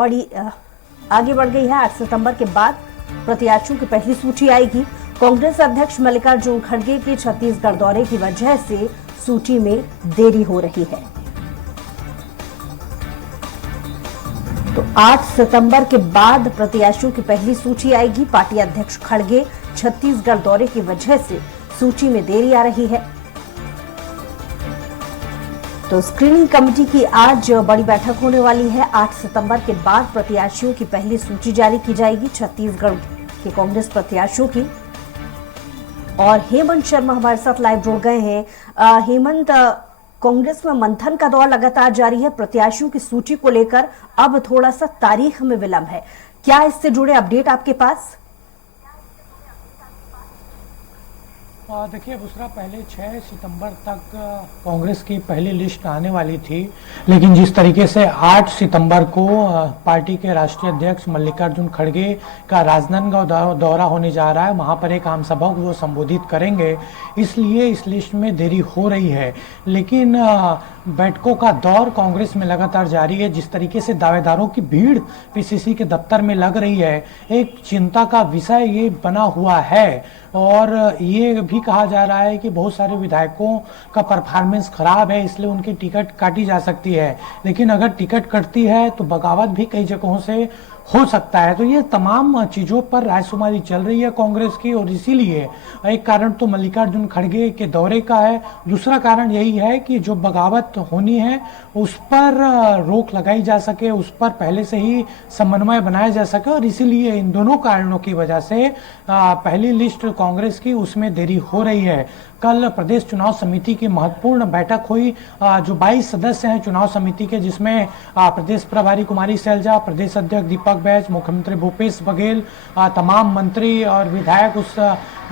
आगे बढ़ गई है। 8 सितंबर के बाद प्रत्याशियों की पहली सूची आएगी। कांग्रेस अध्यक्ष मल्लिकार्जुन खड़गे के छत्तीसगढ़ दौरे की वजह से सूची में देरी हो रही है। तो 8 सितंबर के बाद प्रत्याशियों की पहली सूची आएगी। पार्टी अध्यक्ष खड़गे छत्तीसगढ़ दौरे की वजह से सूची में देरी आ रही है। तो स्क्रीनिंग कमेटी की आज बड़ी बैठक होने वाली है। 8 सितंबर के बाद प्रत्याशियों की पहली सूची जारी की जाएगी छत्तीसगढ़ के कांग्रेस प्रत्याशियों की। और हेमंत शर्मा हमारे साथ लाइव जुड़ गए हैं। हेमंत, कांग्रेस में मंथन का दौर लगातार जारी है। प्रत्याशियों की सूची को लेकर अब थोड़ा सा तारीख में विलंब है, क्या इससे जुड़े अपडेट आपके पास? देखिए बुसरा, पहले 6 सितंबर तक कांग्रेस की पहली लिस्ट आने वाली थी, लेकिन जिस तरीके से 8 सितंबर को पार्टी के राष्ट्रीय अध्यक्ष मल्लिकार्जुन खड़गे का राजनांदगांव दौरा होने जा रहा है, वहां पर एक आम सभा को वो संबोधित करेंगे, इसलिए इस लिस्ट में देरी हो रही है। लेकिन बैठकों का दौर कांग्रेस में लगातार जारी है। जिस तरीके से दावेदारों की भीड़ पीसीसी के दफ्तर में लग रही है, एक चिंता का विषय ये बना हुआ है। और ये भी कहा जा रहा है कि बहुत सारे विधायकों का परफॉर्मेंस खराब है, इसलिए उनकी टिकट काटी जा सकती है। लेकिन अगर टिकट कटती है तो बगावत भी कई जगहों से हो सकता है। तो ये तमाम चीजों पर रायशुमारी चल रही है कांग्रेस की, और इसीलिए एक कारण तो मल्लिकार्जुन खड़गे के दौरे का है, दूसरा कारण यही है कि जो बगावत होनी है उस पर रोक लगाई जा सके, उस पर पहले से ही समन्वय बनाया जा सके। और इसीलिए इन दोनों कारणों की वजह से पहली लिस्ट कांग्रेस की उसमें देरी हो रही है। कल प्रदेश चुनाव समिति की महत्वपूर्ण बैठक हुई, जो 22 सदस्य हैं चुनाव समिति के, जिसमें प्रदेश प्रभारी कुमारी सैलजा, प्रदेश अध्यक्ष दीपक बैज, मुख्यमंत्री भूपेश बघेल, तमाम मंत्री और विधायक उस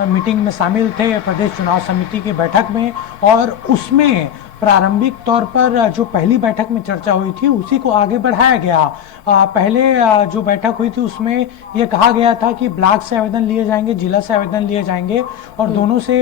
मीटिंग में शामिल थे प्रदेश चुनाव समिति की बैठक में। और उसमें प्रारंभिक तौर पर जो पहली बैठक में चर्चा हुई थी उसी को आगे बढ़ाया गया। पहले जो बैठक हुई थी उसमें यह कहा गया था कि ब्लॉक से आवेदन लिए जाएंगे, जिला से आवेदन लिए जाएंगे, और दोनों से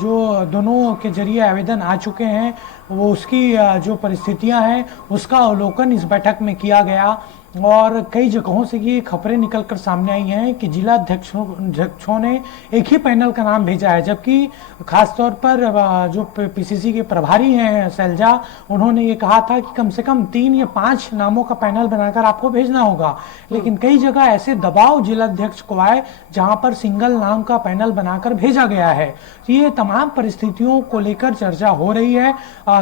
जो दोनों के जरिए आवेदन आ चुके हैं वो उसकी जो परिस्थितियां हैं उसका अवलोकन इस बैठक में किया गया। और कई जगहों से ये खबरें निकलकर सामने आई हैं कि जिला अध्यक्षों ने एक ही पैनल का नाम भेजा है, जबकि खासतौर पर जो पीसीसी के प्रभारी हैं सैलजा, उन्होंने ये कहा था कि कम से कम 3 या 5 नामों का पैनल बनाकर आपको भेजना होगा। लेकिन कई जगह ऐसे दबाव जिला अध्यक्ष को आए जहां पर सिंगल नाम का पैनल बनाकर भेजा गया है। ये तमाम परिस्थितियों को लेकर चर्चा हो रही है।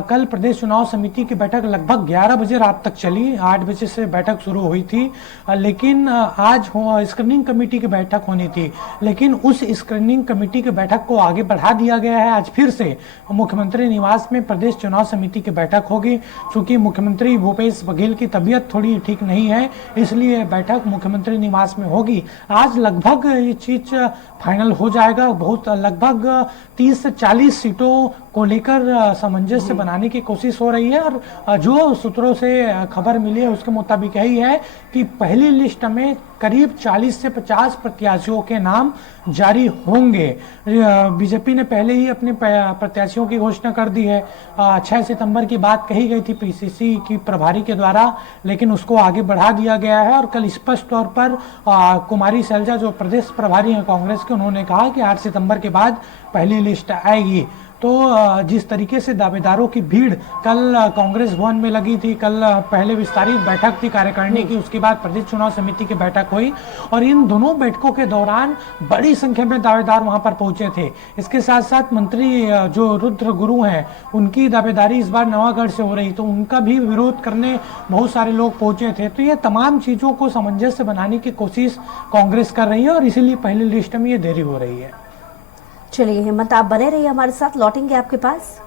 कल प्रदेश चुनाव समिति की बैठक लगभग 11 बजे रात तक चली, 8 बजे से बैठक शुरू हुई थी। लेकिन आज स्क्रीनिंग कमेटी की बैठक होनी थी, लेकिन उस स्क्रीनिंग कमेटी की बैठक को आगे बढ़ा दिया गया है। आज फिर से मुख्यमंत्री निवास में प्रदेश चुनाव समिति की बैठक होगी। चूंकि मुख्यमंत्री भूपेश बघेल की तबीयत थोड़ी ठीक नहीं है, इसलिए बैठक मुख्यमंत्री निवास में होगी। आज लगभग ये चीज फाइनल हो जाएगा। बहुत लगभग 30 से 40 सीटों को लेकर सामंजस्य बनाने की कोशिश हो रही है। और जो सूत्रों से खबर मिली है उसके मुताबिक यही है कि पहली लिस्ट में करीब 40 से 50 प्रत्याशियों के नाम जारी होंगे। बीजेपी ने पहले ही अपने प्रत्याशियों की घोषणा कर दी है। 6 सितंबर की बात कही गई थी पीसीसी की प्रभारी के द्वारा, लेकिन उसको आगे बढ़ा दिया गया है। और कल स्पष्ट तौर पर कुमारी सैलजा जो प्रदेश प्रभारी हैं कांग्रेस के, उन्होंने कहा कि 8 सितंबर के बाद पहली लिस्ट आएगी। तो जिस तरीके से दावेदारों की भीड़ कल कांग्रेस भवन में लगी थी, कल पहले विस्तारित बैठक थी कार्यकारिणी की, उसके बाद प्रदेश चुनाव समिति की बैठक हुई, और इन दोनों बैठकों के दौरान बड़ी संख्या में दावेदार वहां पर पहुंचे थे। इसके साथ साथ मंत्री जो रुद्र गुरु हैं, उनकी दावेदारी इस बार नवागढ़ से हो रही, तो उनका भी विरोध करने बहुत सारे लोग पहुंचे थे। तो ये तमाम चीजों को सामंजस्य बनाने की कोशिश कांग्रेस कर रही है, और इसीलिए पहली लिस्ट में ये देरी हो रही है। चलिए हेमंत, आप बने रहिए हमारे साथ, लौटेंगे आपके पास।